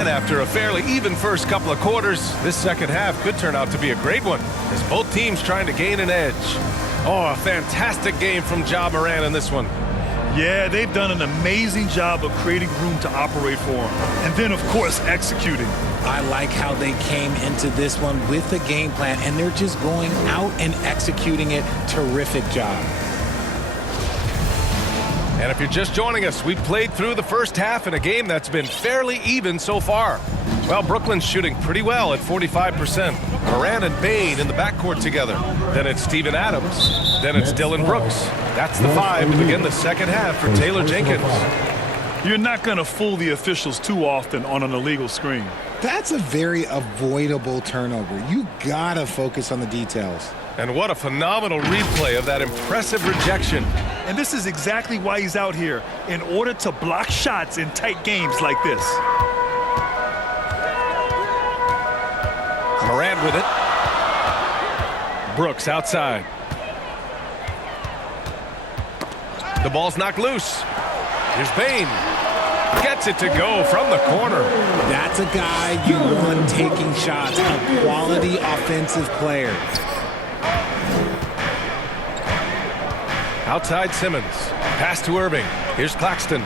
And after a fairly even first couple of quarters, this second half could turn out to be a great one, as both teams trying to gain an edge. Oh, a fantastic game from Ja Morant in this one. Yeah, they've done an amazing job of creating room to operate for him. And then, of course, executing. I like how they came into this one with a game plan, and they're just going out and executing it. Terrific job. And if you're just joining us, we've played through the first half in a game that's been fairly even so far. Well, Brooklyn's shooting pretty well at 45%. Morant and Bane in the backcourt together. Then it's Steven Adams. Then it's Dillon Brooks. That's the five to begin the second half for Taylor Jenkins. You're not going to fool the officials too often on an illegal screen. That's a very avoidable turnover. You gotta focus on the details. And what a phenomenal replay of that impressive rejection. And this is exactly why he's out here, in order to block shots in tight games like this. Morant with it. Brooks outside. The ball's knocked loose. Here's Bane. Gets it to go from the corner. That's a guy you want taking shots, a quality offensive player. Outside Simmons. Pass to Irving. Here's Claxton.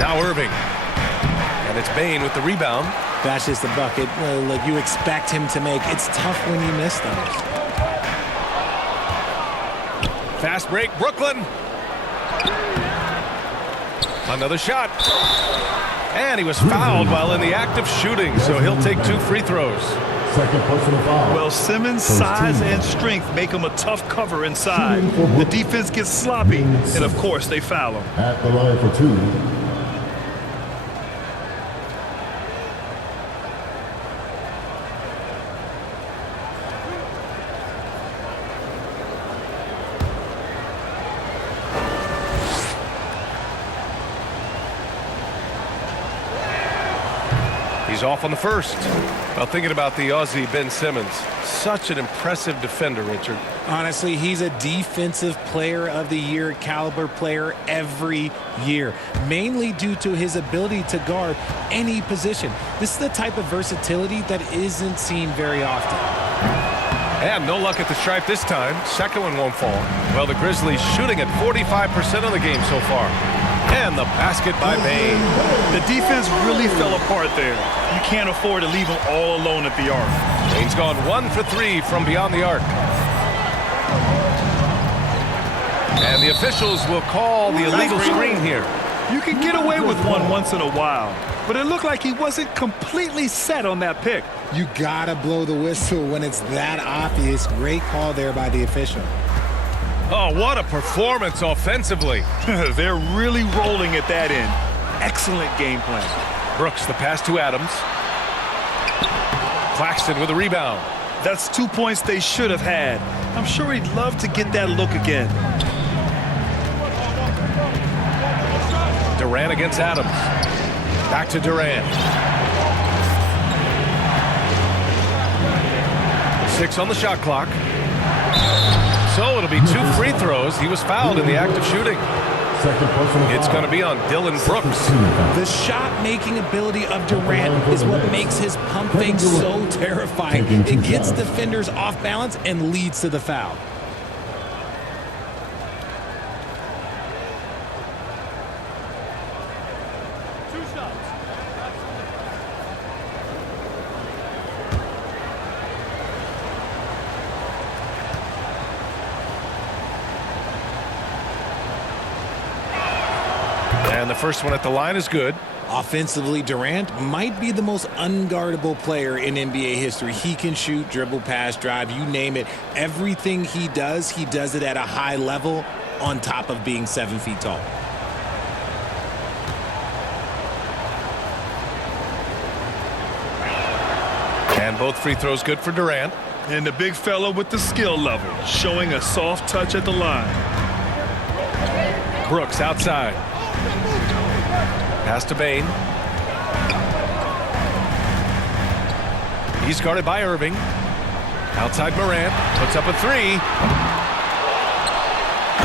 Now Irving. And it's Bane with the rebound. That's just a bucket like you expect him to make. It's tough when you miss those. Fast break, Brooklyn. Another shot. And he was fouled while in the act of shooting, so he'll take 2 free throws. Second personal foul. Well, Simmons' size and strength make him a tough cover inside. The defense gets sloppy, and of course they foul him. At the line for 2. He's off on the first. Well, thinking about the Aussie Ben Simmons, such an impressive defender, Richard. Honestly, he's a defensive player of the year caliber player every year, mainly due to his ability to guard any position. This is the type of versatility that isn't seen very often. And no luck at the stripe this time. Second one won't fall. Well, the Grizzlies shooting at 45% of the game so far. And the basket by Bane. The defense really fell apart there. You can't afford to leave him all alone at the arc. Bane's gone 1 for 3 from beyond the arc. And the officials will call the illegal screen here. You can get away with one once in a while, but it looked like he wasn't completely set on that pick. You gotta blow the whistle when it's that obvious. Great call there by the official. Oh, what a performance offensively. They're really rolling at that end. Excellent game plan. Brooks, the pass to Adams. Claxton with a rebound. That's 2 points they should have had. I'm sure he'd love to get that look again. Durant against Adams. Back to Durant. 6 on the shot clock. So it'll be 2 free throws. He was fouled in the act of shooting. It's going to be on Dillon Brooks. The shot-making ability of Durant is what makes his pump fake so terrifying. It gets defenders off balance and leads to the foul. And the first one at the line is good. Offensively, Durant might be the most unguardable player in NBA history. He can shoot, dribble, pass, drive, you name it. Everything he does it at a high level on top of being 7 feet tall. And both free throws good for Durant. And the big fella with the skill level, showing a soft touch at the line. Brooks outside. Pass to Bane. He's guarded by Irving. Outside Morant. Puts up a 3.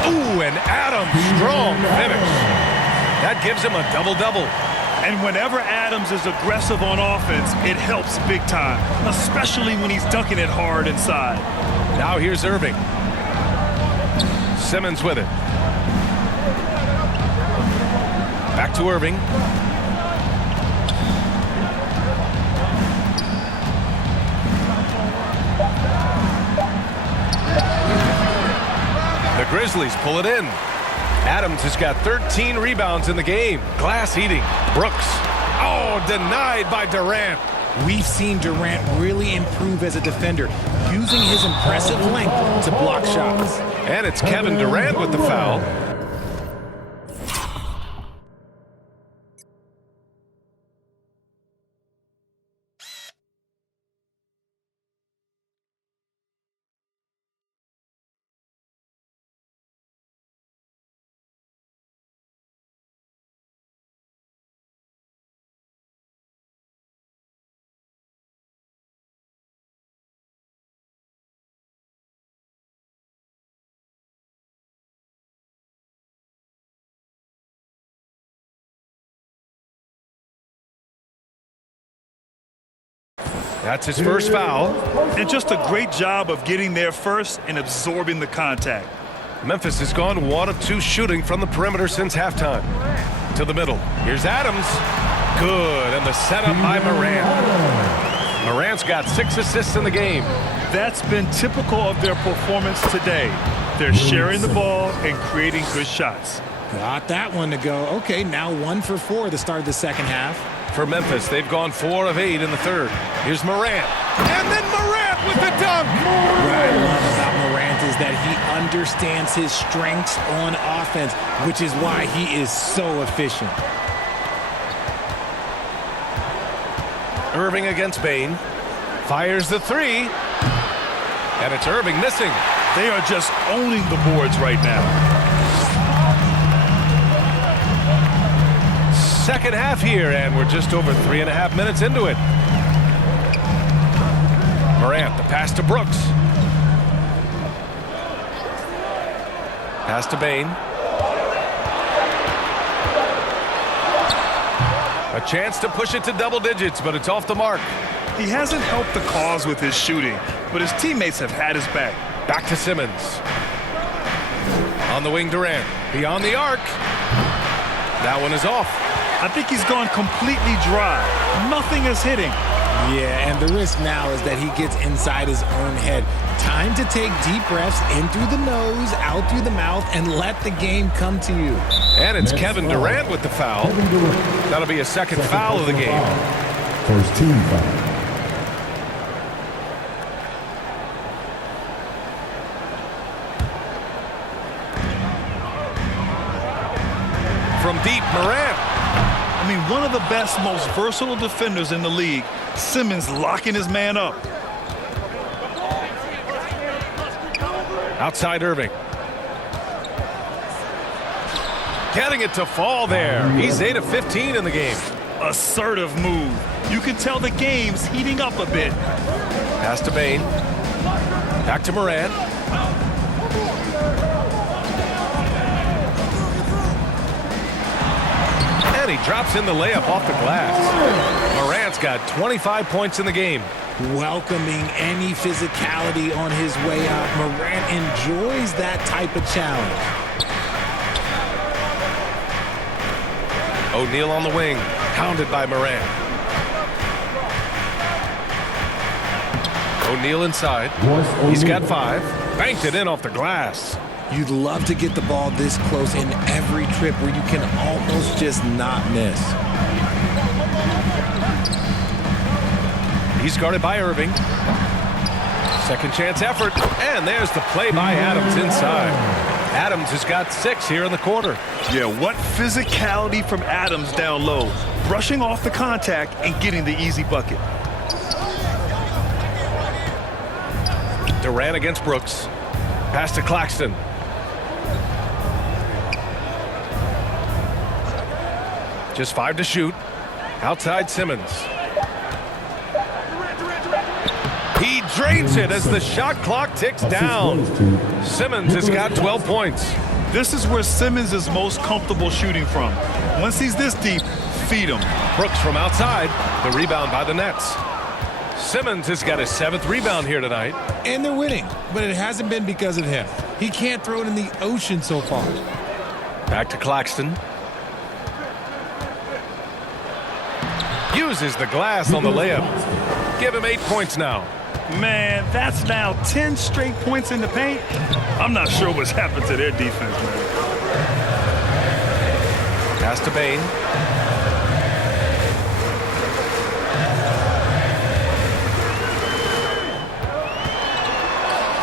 Ooh, and Adams, strong finish. That gives him a double-double. And whenever Adams is aggressive on offense, it helps big time, especially when he's dunking it hard inside. Now here's Irving. Simmons with it. Back to Irving. The Grizzlies pull it in. Adams has got 13 rebounds in the game. Glass eating. Brooks. Oh, denied by Durant. We've seen Durant really improve as a defender, using his impressive length to block shots. And it's Kevin Durant with the foul. That's his first foul. And just a great job of getting there first and absorbing the contact. Memphis has gone 1 of 2 shooting from the perimeter since halftime. To the middle. Here's Adams. Good. And the setup by Morant. Morant's got 6 assists in the game. That's been typical of their performance today. They're sharing the ball and creating good shots. Got that one to go. Okay, now 1 for 4 to start the second half. For Memphis, they've gone 4 of 8 in the third. Here's Morant. And then Morant with the dunk. What I love about Morant is that he understands his strengths on offense, which is why he is so efficient. Irving against Bain. Fires the 3. And it's Irving missing. They are just owning the boards right now. Second half here, and we're just over 3.5 minutes into it. Morant, the pass to Brooks. Pass to Bain. A chance to push it to double digits, but it's off the mark. He hasn't helped the cause with his shooting, but his teammates have had his back. Back to Simmons. On the wing, Durant. Beyond the arc. That one is off. I think he's gone completely dry. Nothing is hitting. Yeah, and the risk now is that he gets inside his own head. Time to take deep breaths in through the nose, out through the mouth, and let the game come to you. And it's Kevin Durant with the foul. That'll be a second foul of the game. First team foul. From deep, Morant. I mean, one of the best, most versatile defenders in the league. Simmons locking his man up. Outside Irving. Getting it to fall there. He's 8 of 15 in the game. Assertive move. You can tell the game's heating up a bit. Pass to Bain. Back to Morant. And he drops in the layup off the glass. Morant's got 25 points in the game. Welcoming any physicality on his way out. Morant enjoys that type of challenge. O'Neal on the wing. Pounded by Morant. O'Neal inside. He's got 5. Banked it in off the glass. You'd love to get the ball this close in every trip where you can almost just not miss. He's guarded by Irving. Second chance effort. And there's the play by Adams inside. Adams has got 6 here in the quarter. Yeah, what physicality from Adams down low. Brushing off the contact and getting the easy bucket. Durant against Brooks. Pass to Claxton. Just 5 to shoot. Outside Simmons. He drains it as the shot clock ticks down. Simmons has got 12 points. This is where Simmons is most comfortable shooting from. Once he's this deep, feed him. Brooks from outside. The rebound by the Nets. Simmons has got his 7th rebound here tonight. And they're winning, but it hasn't been because of him. He can't throw it in the ocean so far. Back to Claxton. Uses the glass on the layup. Give him 8 points now. Man, that's now 10 straight points in the paint. I'm not sure what's happened to their defense, man. Pass to Bain.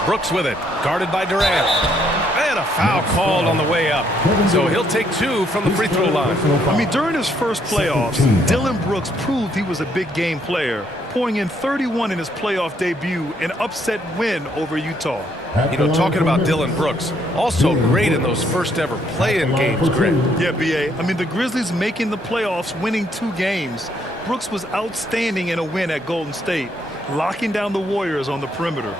Brooks with it. Guarded by Durant. And a foul called on the way up. So he'll take 2 from the free throw line. I mean, during his first playoffs, Dillon Brooks proved he was a big game player, pouring in 31 in his playoff debut, an upset win over Utah. You know, talking about Dillon Brooks, also great in those first ever play-in games, Greg. Yeah, B.A. I mean, the Grizzlies making the playoffs, winning 2 games. Brooks was outstanding in a win at Golden State, locking down the Warriors on the perimeter.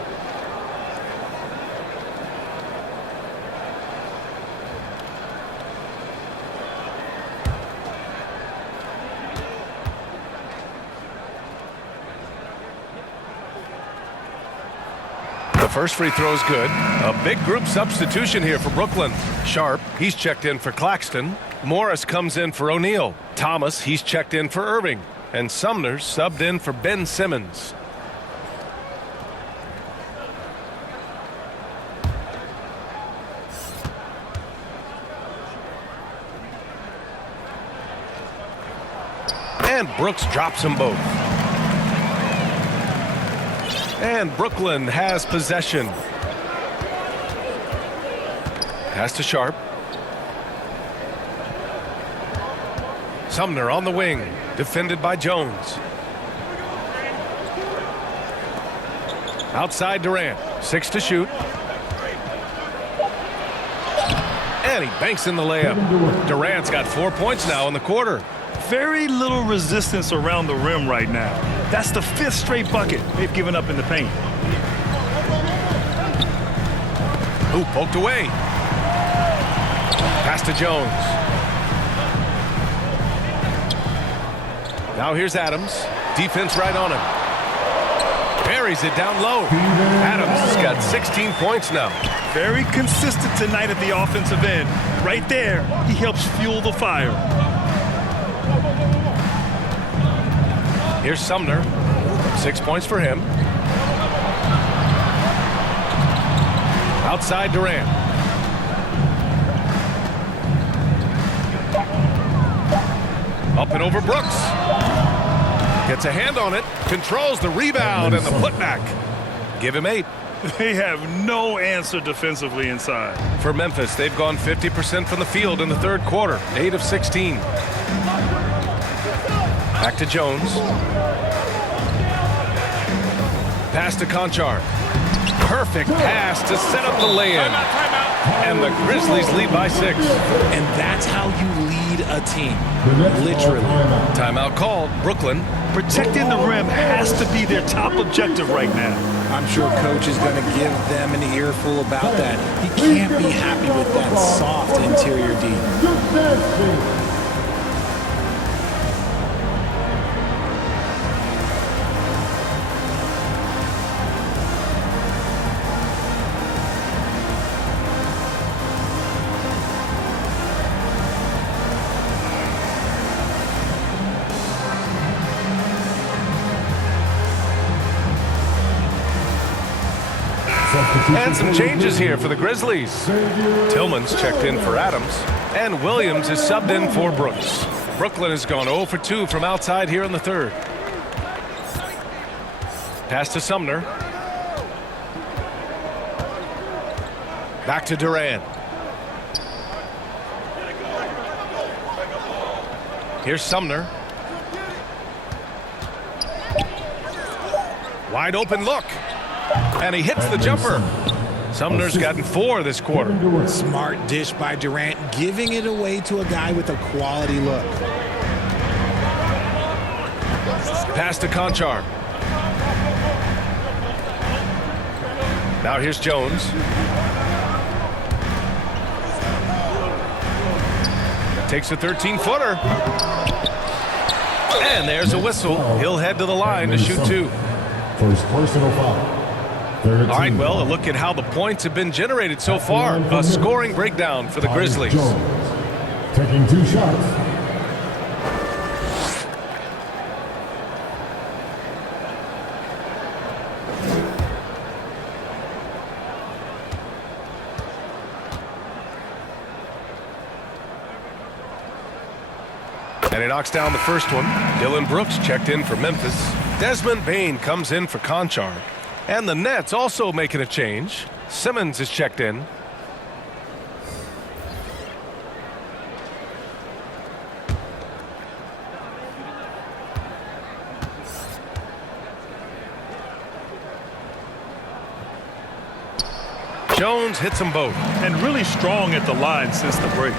The first free throw is good. A big group substitution here for Brooklyn. Sharp, he's checked in for Claxton. Morris comes in for O'Neal. Thomas, he's checked in for Irving. And Sumner's subbed in for Ben Simmons. And Brooks drops them both. And Brooklyn has possession. Pass to Sharp. Sumner on the wing, defended by Jones. Outside Durant, 6 to shoot. And he banks in the layup. Durant's got 4 points now in the quarter. Very little resistance around the rim right now. That's the 5th straight bucket they've given up in the paint. Ooh, poked away. Pass to Jones. Now here's Adams. Defense right on him. Buries it down low. Adams has got 16 points now. Very consistent tonight at the offensive end. Right there, he helps fuel the fire. Here's Sumner. 6 points for him. Outside Durant. Up and over Brooks. Gets a hand on it. Controls the rebound and the putback. Give him 8. They have no answer defensively inside. For Memphis, they've gone 50% from the field in the third quarter. 8 of 16. Back to Jones. Pass to Conchar. Perfect pass to set up the lay-in. And the Grizzlies lead by 6. And that's how you lead a team. Literally. Timeout called. Brooklyn. Protecting the rim has to be their top objective right now. I'm sure coach is going to give them an earful about that. He can't be happy with that soft interior D. And some changes here for the Grizzlies. Tillman's checked in for Adams. And Williams is subbed in for Brooks. Brooklyn has gone 0 for 2 from outside here in the third. Pass to Sumner. Back to Durant. Here's Sumner. Wide open look. And he hits the jumper. Sumner's gotten 4 this quarter. Smart dish by Durant, giving it away to a guy with a quality look. Pass to Conchar. Now here's Jones. Takes a 13-footer. And there's a whistle. He'll head to the line to shoot two. First personal foul. All right, well, a look at how the points have been generated so far. A scoring breakdown for the Grizzlies. Jones taking 2 shots. And he knocks down the first one. Dylan Brooks checked in for Memphis. Desmond Bane comes in for Conchar. And the Nets also making a change. Simmons is checked in. Jones hits them both. And really strong at the line since the break.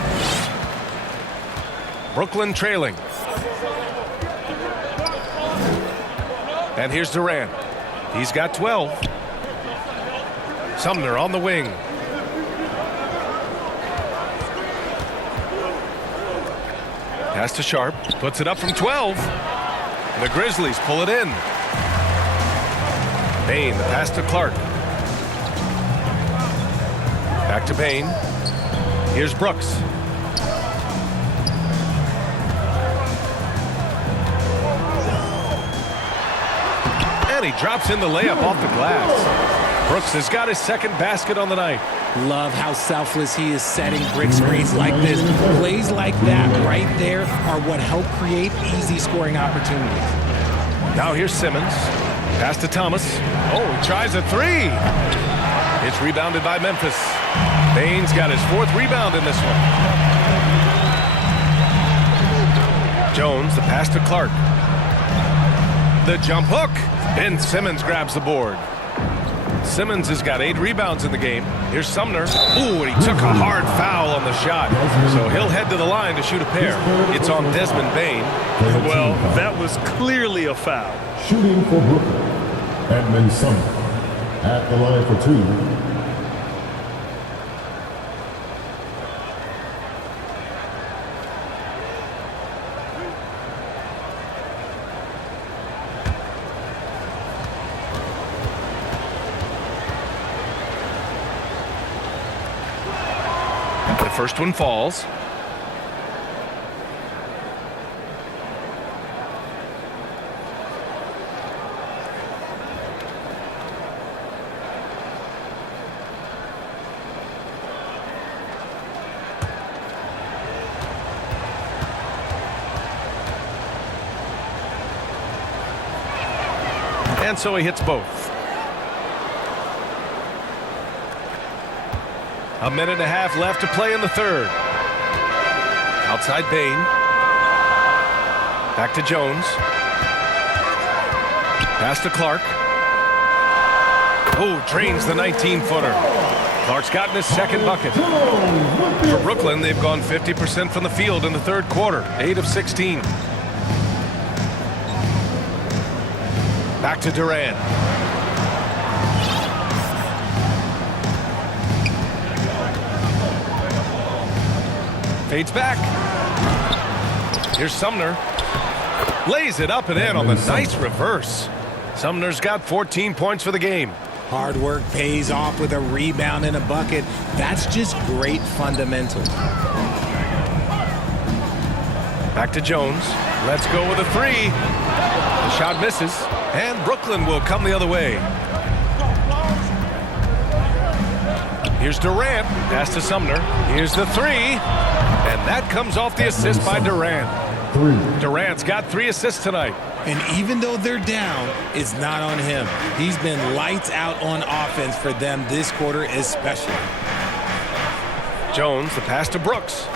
Brooklyn trailing. And here's Durant. He's got 12. Sumner on the wing. Pass to Sharp. Puts it up from 12. The Grizzlies pull it in. Bane, the pass to Clark. Back to Bane. Here's Brooks. And he drops in the layup off the glass. Brooks has got his second basket on the night. Love how selfless he is setting brick screens like this. Plays like that right there are what help create easy scoring opportunities. Now here's Simmons. Pass to Thomas. Oh, he tries a three. It's rebounded by Memphis. Bane's got his 4th rebound in this one. Jones, the pass to Clark. The jump hook. Ben Simmons grabs the board. Simmons has got 8 rebounds in the game. Here's Sumner. Ooh, and he took a hard foul on the shot. So he'll head to the line to shoot a pair. It's on Desmond Bane. Well, that was clearly a foul. Shooting for Brooklyn. Edmund Sumner at the line for 2. The first one falls. And so he hits both. A minute and a half left to play in the third. Outside Bane. Back to Jones. Pass to Clark. Oh, drains the 19-footer. Clark's gotten his second bucket. For Brooklyn, they've gone 50% from the field in the third quarter. 8 of 16. Back to Durant. Fades back. Here's Sumner. Lays it up and in on the nice reverse. Sumner's got 14 points for the game. Hard work pays off with a rebound and a bucket. That's just great fundamentals. Back to Jones. Let's go with a three. The shot misses. And Brooklyn will come the other way. Here's Durant. Pass to Sumner. Here's the three. And that comes off the assist by Durant. Durant's got 3 assists tonight. And even though they're down, it's not on him. He's been lights out on offense for them this quarter especially. Jones, the pass to Brooks.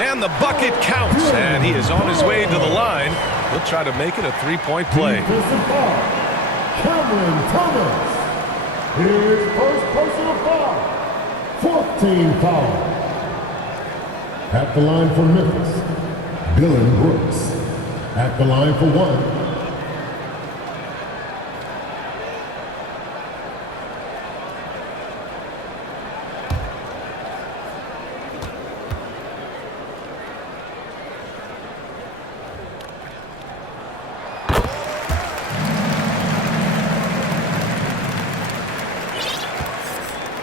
And the bucket counts. And he is on his way to the line. He'll try to make it a 3-point play. Cameron Thomas. His first personal foul. 14 foul. At the line for Memphis, Dylan Brooks. At the line for 1.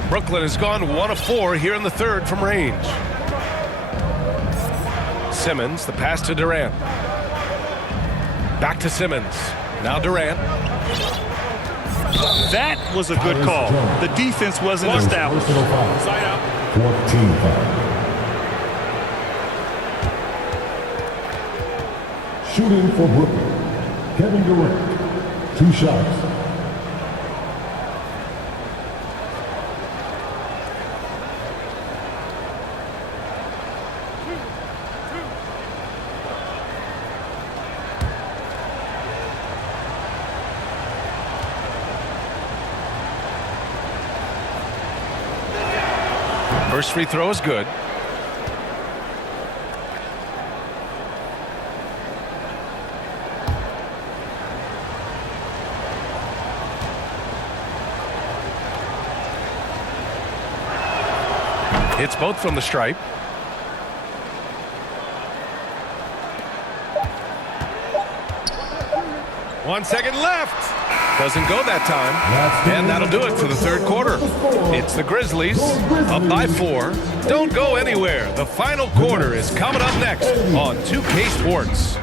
Brooklyn has gone 1 of 4 here in the third from range. Simmons, the pass to Durant. Back to Simmons. Now Durant. That was a good call. The defense wasn't established. Side out. 14 foul. Shooting for Brooklyn, Kevin Durant. 2 shots. First free throw is good. Hits both from the stripe. One second left. Doesn't go that time. And that'll do it for the third quarter. It's the Grizzlies up by 4. Don't go anywhere. The final quarter is coming up next on 2K Sports.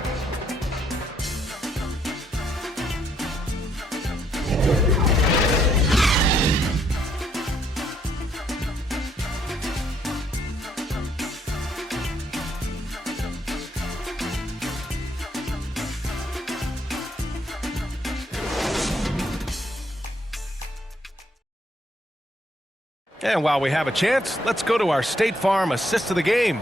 And while we have a chance, let's go to our State Farm assist of the game.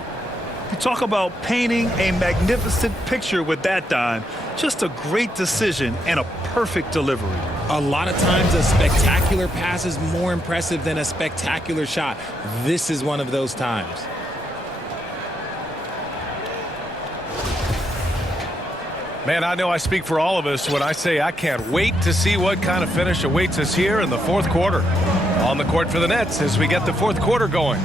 You talk about painting a magnificent picture with that dime. Just a great decision and a perfect delivery. A lot of times a spectacular pass is more impressive than a spectacular shot. This is one of those times. Man, I know I speak for all of us when I say I can't wait to see what kind of finish awaits us here in the fourth quarter. On the court for the Nets as we get the fourth quarter going.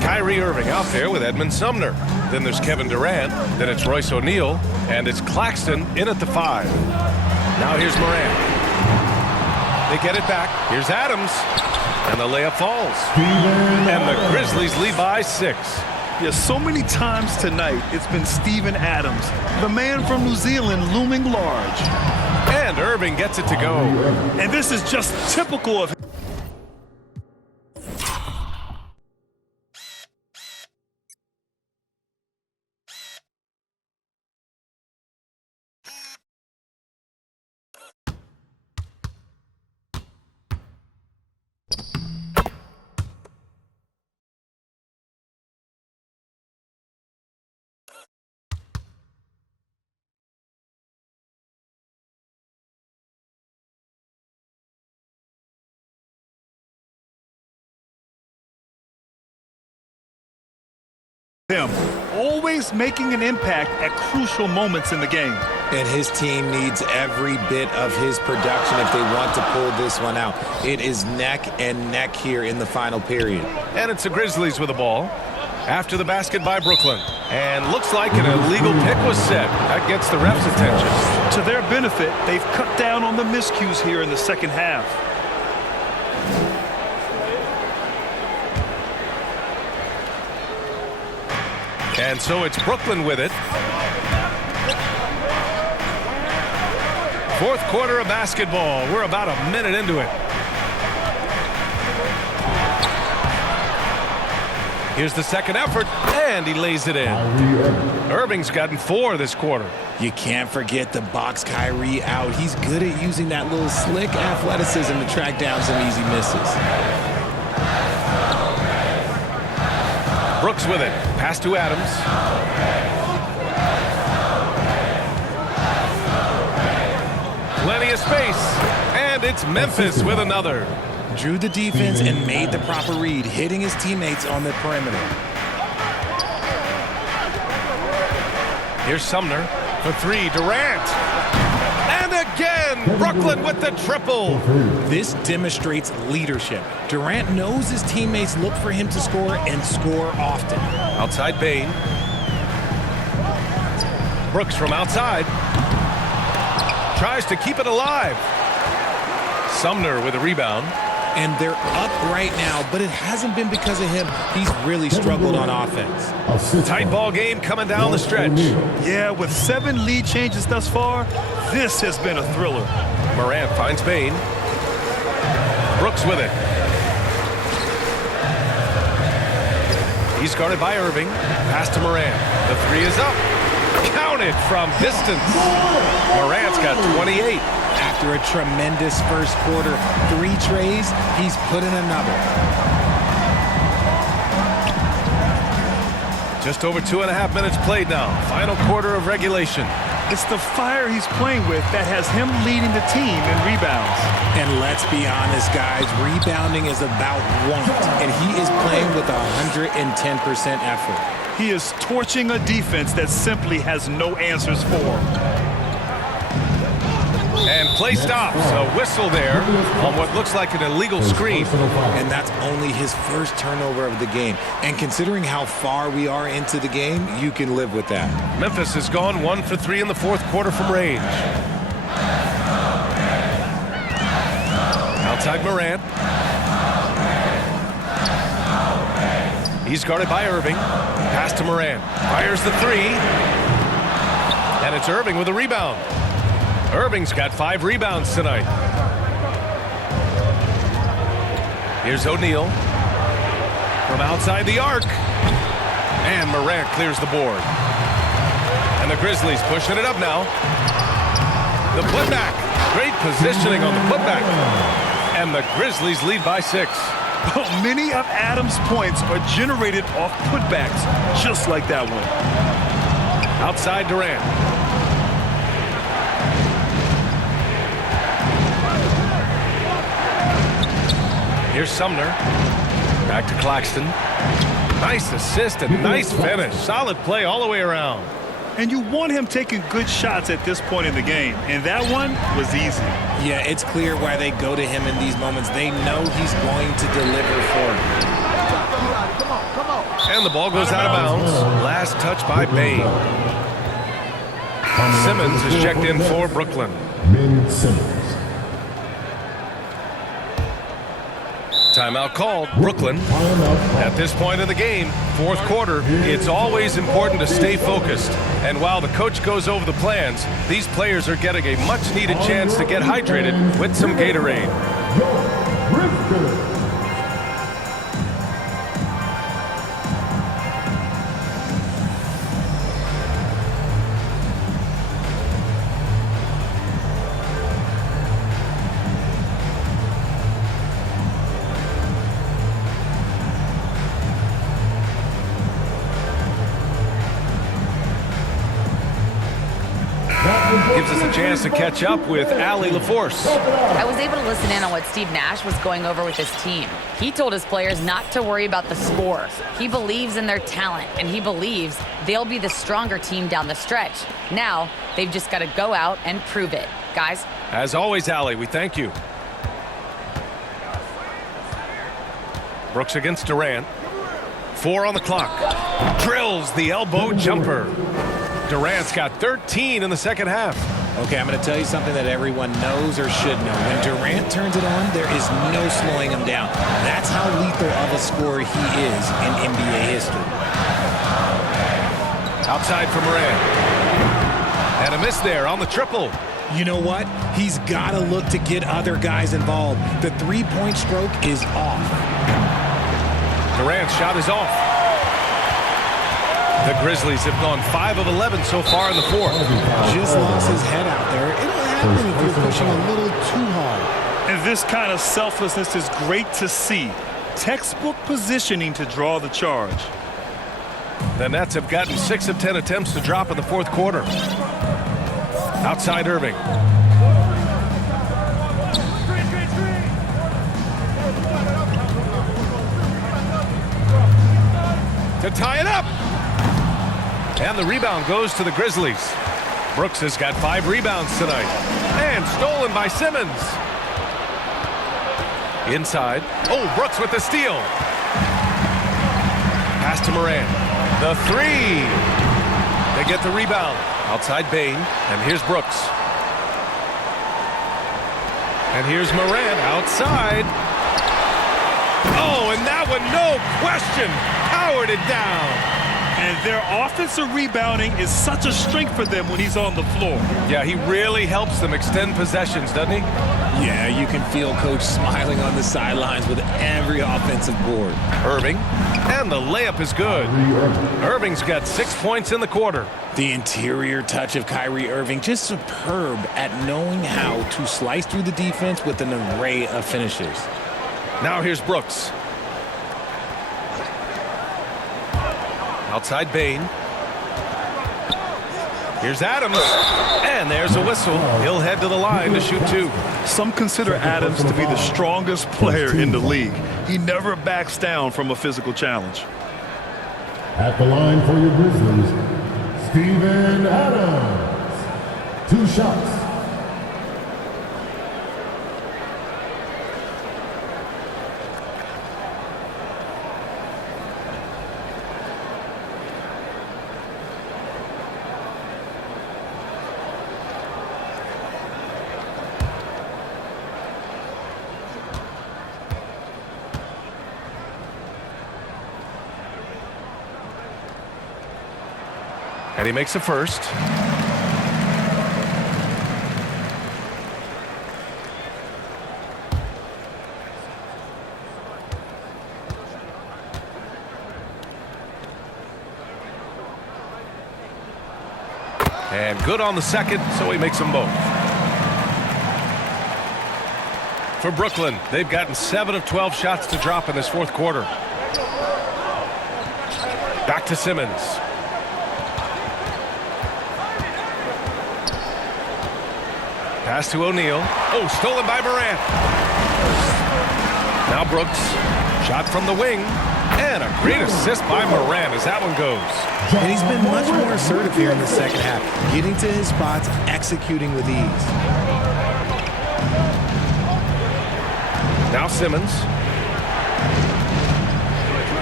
Kyrie Irving out there with Edmund Sumner. Then there's Kevin Durant. Then it's Royce O'Neal. And it's Claxton in at the 5. Now here's Morant. They get it back. Here's Adams. And the layup falls. And the Grizzlies lead by 6. Yeah, so many times tonight it's been Steven Adams, the man from New Zealand, looming large. And Irving gets it to go. And this is just typical of him. Always making an impact at crucial moments in the game. And his team needs every bit of his production if they want to pull this one out. It is neck and neck here in the final period. And it's the Grizzlies with the ball. After the basket by Brooklyn. And looks like an illegal pick was set. That gets the ref's attention. To their benefit, they've cut down on the miscues here in the second half. And so it's Brooklyn with it. Fourth quarter of basketball. We're about a minute into it. Here's the second effort, and he lays it in. Irving's gotten 4 this quarter. You can't forget to box Kyrie out. He's good at using that little slick athleticism to track down some easy misses. Brooks with it. Pass to Adams. Plenty of space. And it's Memphis with another. Drew the defense and made the proper read, hitting his teammates on the perimeter. Here's Sumner for 3. Durant. And again, Brooklyn with the triple. This demonstrates leadership. Durant knows his teammates look for him to score and score often. Outside Bane. Brooks from outside. Tries to keep it alive. Sumner with a rebound. And they're up right now, but it hasn't been because of him. He's really struggled on offense. Tight ball game coming down the stretch. Yeah, with 7 lead changes thus far, this has been a thriller. Morant finds Bain. Brooks with it. He's guarded by Irving. Pass to Morant. The three is up. Counted from distance. Morant's got 28. After a tremendous first quarter, 3 trays, he's put in another. Just over 2.5 minutes played now. Final quarter of regulation. It's the fire he's playing with that has him leading the team in rebounds. And let's be honest, guys, rebounding is about want, and he is playing with 110% effort. He is torching a defense that simply has no answers for him. And play stops. A whistle there on what looks like an illegal screen. And that's only his first turnover of the game. And considering how far we are into the game, you can live with that. Memphis has gone 1 for 3 in the fourth quarter from range. Outside Morant. He's guarded by Irving. Pass to Morant. Fires the three. And it's Irving with a rebound. Irving's got 5 rebounds tonight. Here's O'Neal from outside the arc. And Morant clears the board. And the Grizzlies pushing it up now. The putback. Great positioning on the putback. And the Grizzlies lead by 6. Many of Adams' points are generated off putbacks, just like that one. Outside Durant. Here's Sumner. Back to Claxton. Nice assist and nice finish. Solid play all the way around. And you want him taking good shots at this point in the game. And that one was easy. Yeah, it's clear why they go to him in these moments. They know he's going to deliver for them. And the ball goes out of bounds. Last touch by Bain. Simmons is checked in for Brooklyn. Ben Simmons. Timeout called. Brooklyn. At this point in the game, fourth quarter, it's always important to stay focused. And while the coach goes over the plans, these players are getting a much-needed chance to get hydrated with some Gatorade. Gives us a chance to catch up with Allie LaForce. I was able to listen in on what Steve Nash was going over with his team. He told his players not to worry about the score. He believes in their talent, and he believes they'll be the stronger team down the stretch. Now, they've just got to go out and prove it. Guys? As always, Allie, we thank you. Brooks against Durant. 4 on the clock. Drills the elbow jumper. Durant's got 13 in the second half. Okay, I'm going to tell you something that everyone knows or should know. When Durant turns it on, there is no slowing him down. That's how lethal of a scorer he is in NBA history. Outside for Morant. And a miss there on the triple. You know what? He's got to look to get other guys involved. The three-point stroke is off. Durant's shot is off. The Grizzlies have gone 5 of 11 so far in the fourth. Just lost his head out there. It'll happen if you're pushing a little too hard. And this kind of selflessness is great to see. Textbook positioning to draw the charge. The Nets have gotten 6 of 10 attempts to drop in the fourth quarter. Outside Irving. To tie it up. And the rebound goes to the Grizzlies. Brooks has got 5 rebounds tonight. And stolen by Simmons. Inside. Oh, Brooks with the steal. Pass to Morant. The 3. They get the rebound. Outside Bain. And here's Brooks. And here's Morant outside. Oh, and that one, no question, powered it down. And their offensive rebounding is such a strength for them when he's on the floor. Yeah, he really helps them extend possessions, doesn't he? Yeah, you can feel Coach smiling on the sidelines with every offensive board. Irving, and the layup is good. Irving's got 6 points in the quarter. The interior touch of Kyrie Irving, just superb at knowing how to slice through the defense with an array of finishes. Now here's Brooks. Outside Bain. Here's Adams. And there's a whistle. He'll head to the line to shoot two. Some consider Adams to be the strongest player in the league. He never backs down from a physical challenge. At the line for your Grizzlies, Steven Adams. 2 shots. And he makes a first. And good on the second, so he makes them both. For Brooklyn, they've gotten 7 of 12 shots to drop in this fourth quarter. Back to Simmons. Pass to O'Neal. Oh, stolen by Morant. Now Brooks. Shot from the wing. And a great assist by Morant as that one goes. And he's been much more assertive here in the second half, getting to his spots, executing with ease. Now Simmons.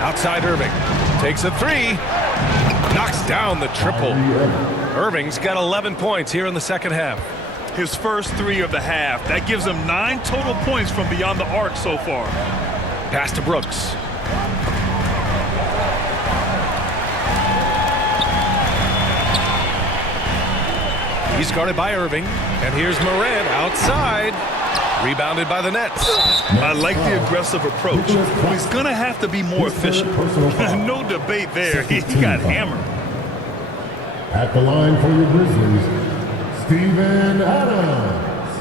Outside Irving. Takes a three. Knocks down the triple. Irving's got 11 points here in the second half. His first 3 of the half. That gives him 9 total points from beyond the arc so far. Pass to Brooks. He's guarded by Irving. And here's Morant outside. Rebounded by the Nets. I like the aggressive approach. But he's going to have to be more efficient. No debate there. He got hammered. At the line for your Grizzlies, Steven Adams.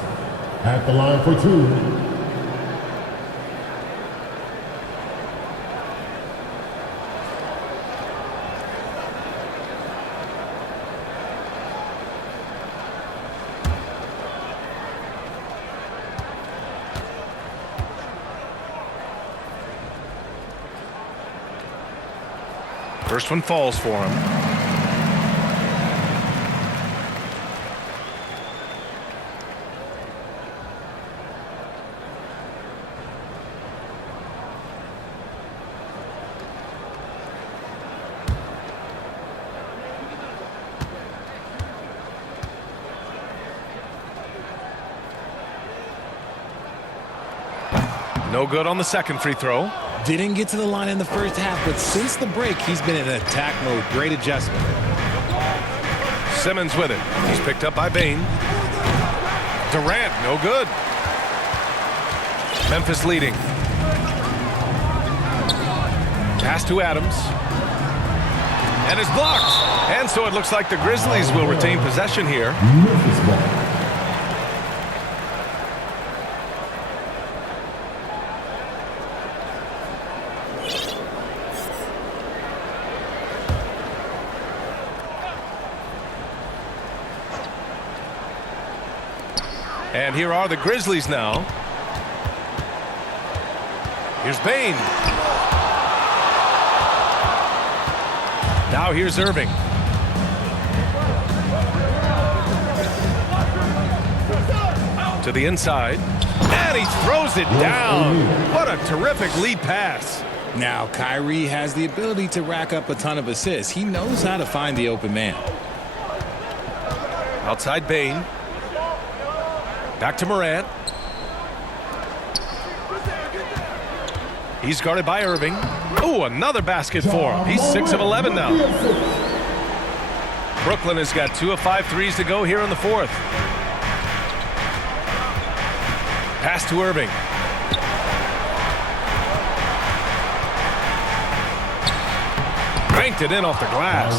At the line for 2. First one falls for him. No good on the second free throw. Didn't get to the line in the first half, but since the break, he's been in attack mode. Great adjustment. Simmons with it. He's picked up by Bain. Durant, no good. Memphis leading. Pass to Adams. And it's blocked. And so it looks like the Grizzlies will retain possession here. Memphis ball. And here are the Grizzlies now. Here's Bain. Now here's Irving. To the inside. And he throws it down. What a terrific lead pass. Now, Kyrie has the ability to rack up a ton of assists. He knows how to find the open man. Outside Bain. Back to Morant. He's guarded by Irving. Ooh, another basket for him. He's 6 of 11 now. Brooklyn has got 2 of 5 threes to go here in the fourth. Pass to Irving. Banked it in off the glass.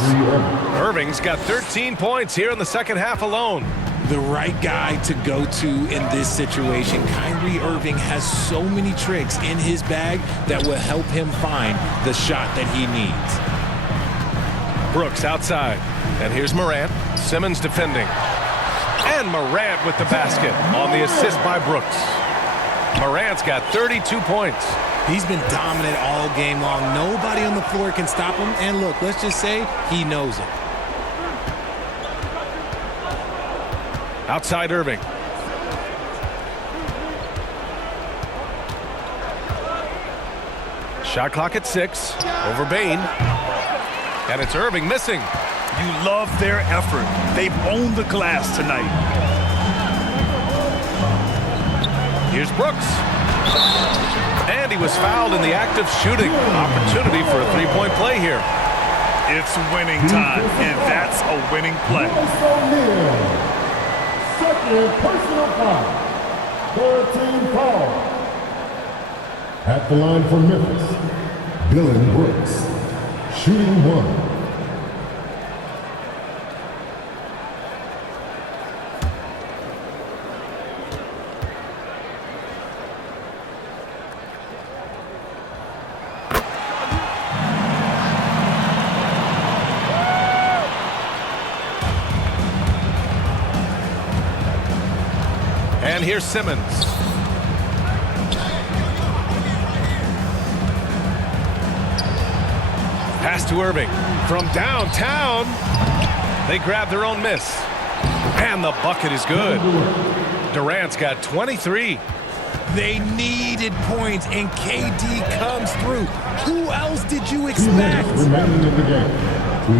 Irving's got 13 points here in the second half alone. The right guy to go to in this situation. Kyrie Irving has so many tricks in his bag that will help him find the shot that he needs. Brooks outside. And here's Morant. Simmons defending. And Morant with the basket on the assist by Brooks. Morant's got 32 points. He's been dominant all game long. Nobody on the floor can stop him. And look, let's just say he knows it. Outside Irving. Shot clock at 6. Over Bane. And it's Irving missing. You love their effort. They've owned the glass tonight. Here's Brooks. And he was fouled in the act of shooting. Opportunity for a three-point play here. It's winning time, and that's a winning play. Second personal foul. 13 foul. At the line for Memphis, Dylan Brooks, shooting 1. And here's Simmons. Pass to Irving. From downtown. They grab their own miss. And the bucket is good. Durant's got 23. They needed points, and KD comes through. Who else did you expect?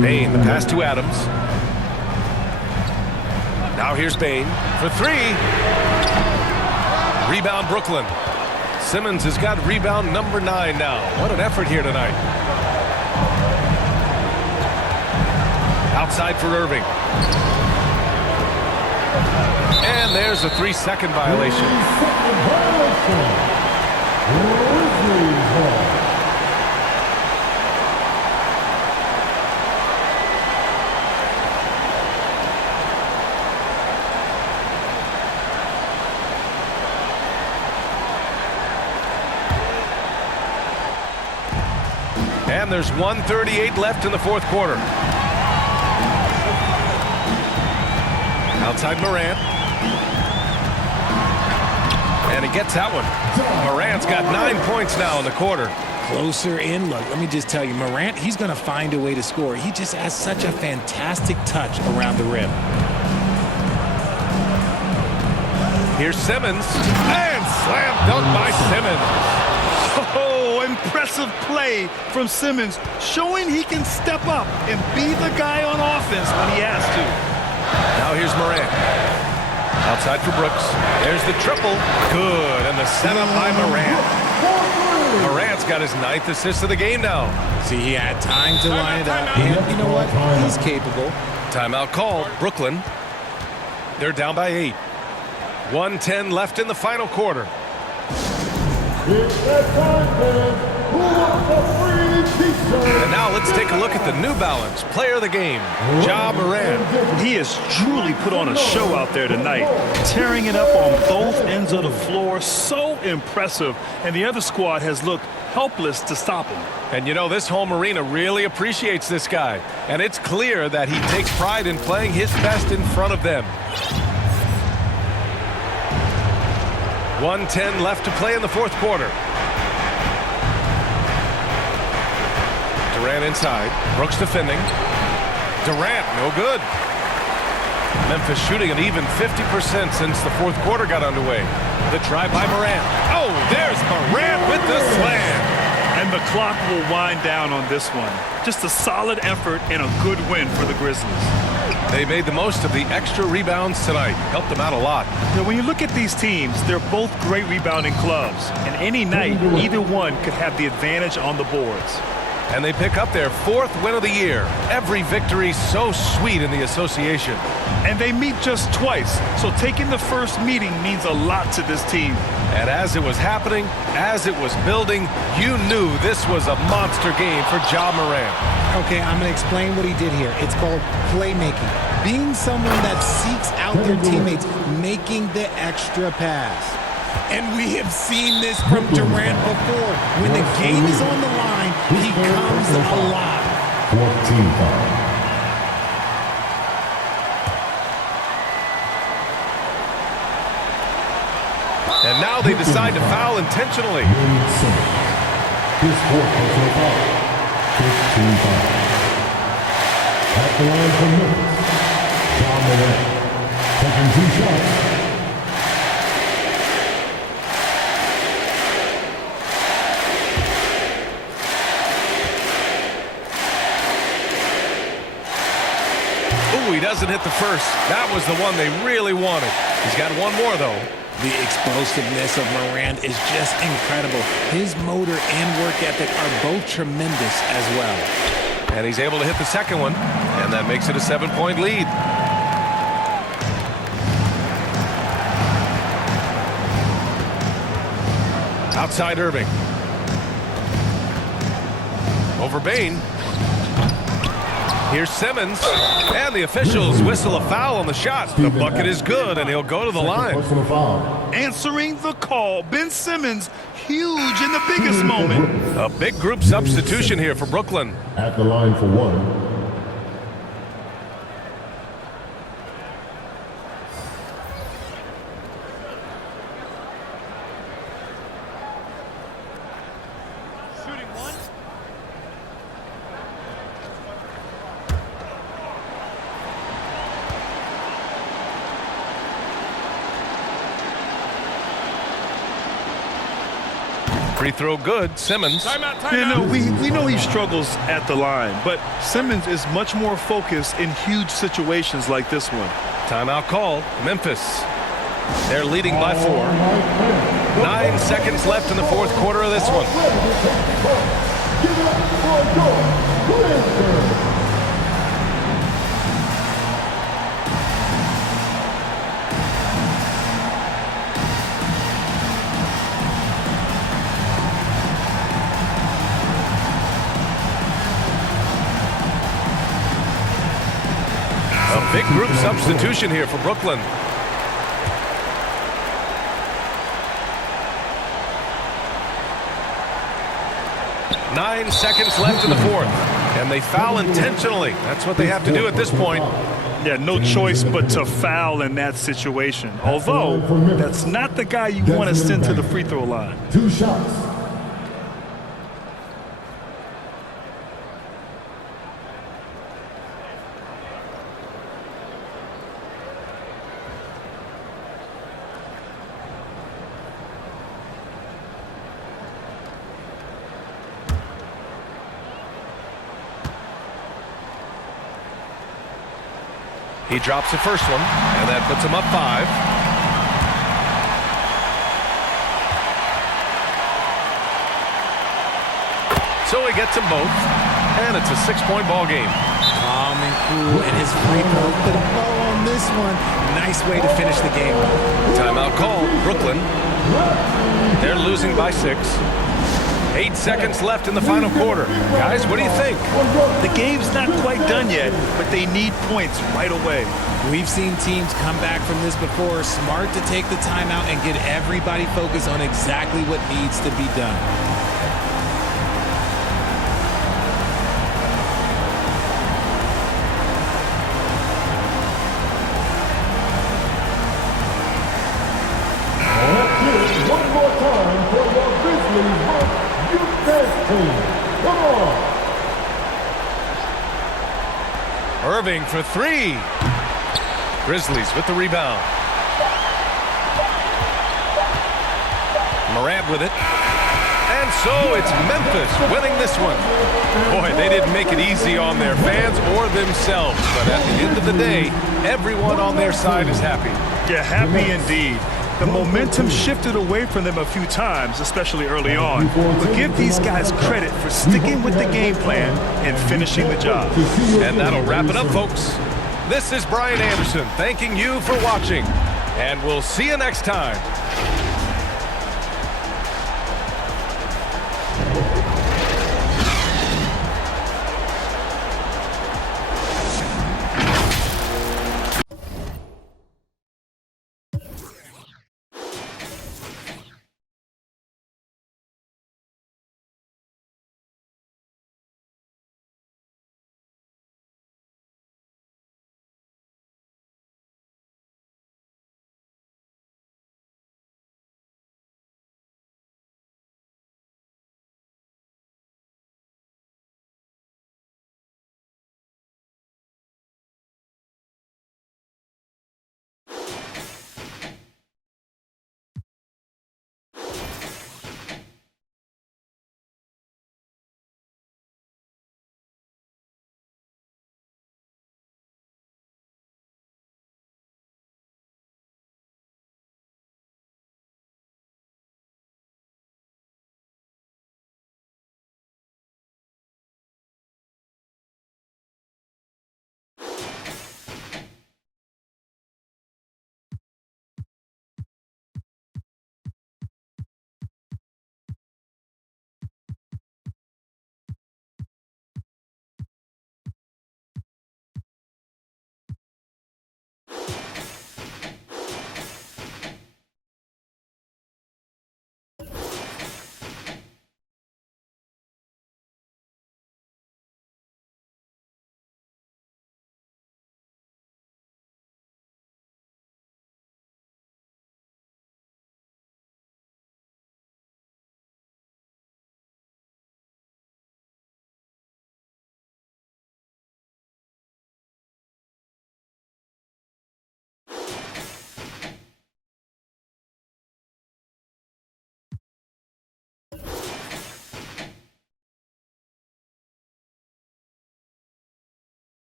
Bane, the pass to Adams. Now here's Bane for 3. Rebound Brooklyn. Simmons has got rebound number 9 now. What an effort here tonight. Outside for Irving. And there's a 3-second violation. And there's 1:38 left in the fourth quarter. Outside Morant. And he gets that one. Morant's got 9 points now in the quarter. Closer in. Look, let me just tell you, Morant, he's going to find a way to score. He just has such a fantastic touch around the rim. Here's Simmons. And slam dunk by Simmons. Oh, impressive play from Simmons, showing he can step up and be the guy on offense when he has to. Now here's Morant. Outside for Brooks. There's the triple. Good. And the setup by Morant. Morant's got his 9th assist of the game now. See, he had time to line it up. And you know what? He's capable. Timeout called. Brooklyn. They're down by 8. 1:10 left in the final quarter. And now let's take a look at the New Balance player of the game, Ja Morant. He has truly put on a show out there tonight, tearing it up on both ends of the floor. So impressive. And the other squad has looked helpless to stop him. And you know, this home arena really appreciates this guy. And it's clear that he takes pride in playing his best in front of them. 1:10 left to play in the fourth quarter. Durant inside. Brooks defending. Durant, no good. Memphis shooting an even 50% since the fourth quarter got underway. The drive by Morant. Oh, there's Morant with the slam. And the clock will wind down on this one. Just a solid effort and a good win for the Grizzlies. They made the most of the extra rebounds tonight. Helped them out a lot. Now, when you look at these teams, they're both great rebounding clubs. And any night, either one could have the advantage on the boards. And they pick up their 4th win of the year. Every victory so sweet in the association. And they meet just twice, so taking the first meeting means a lot to this team. And as it was happening, as it was building, you knew this was a monster game for Ja Morant. Okay, I'm going to explain what he did here. It's called playmaking. Being someone that seeks out their teammates, making the extra pass. And we have seen this from Durant before. When the game is on the line, he comes alive. 14 foul. And now they decide to foul intentionally. His 4th personal foul. 15 foul. At the line for Memphis, Ja Morant, taking 2 shots. He doesn't hit the first. That was the one they really wanted. He's got one more, though. The explosiveness of Morant is just incredible. His motor and work ethic are both tremendous as well. And he's able to hit the second one, and that makes it a 7-point lead. Outside Irving. Over Bane. Here's Simmons, and the officials whistle a foul on the shot. The bucket is good, and he'll go to the line. Answering the call, Ben Simmons, huge in the biggest moment. A big group substitution here for Brooklyn. At the line for 1. Free throw good. Simmons. We know he struggles at the line, but Simmons is much more focused in huge situations like this one. Timeout call. Memphis. They're leading by 4. 9 seconds left in the 4th quarter of this one. A big group substitution here for Brooklyn. Nine seconds left in the 4th. And they foul intentionally. That's what they have to do at this point. Yeah, no choice but to foul in that situation. Although, that's not the guy you want to send to the free throw line. 2 shots. He drops the first one, and that puts him up 5. So he gets them both, and it's a 6-point ball game. Calm and cool, and his free throw put a bow on this one. Nice way to finish the game. Timeout call, Brooklyn. They're losing by 6. 8 seconds left in the final quarter. Guys, what do you think? The game's not quite done yet, but they need points right away. We've seen teams come back from this before. Smart to take the timeout and get everybody focused on exactly what needs to be done. One more time for your Grizzlies. Come on. Irving for 3. Grizzlies with the rebound. Morant with it. And so it's Memphis winning this one. Boy, they didn't make it easy on their fans or themselves, but at the end of the day, everyone on their side is happy. Yeah, happy indeed. The momentum shifted away from them a few times, especially early on. But give these guys credit for sticking with the game plan and finishing the job. And that'll wrap it up, folks. This is Brian Anderson thanking you for watching, and we'll see you next time.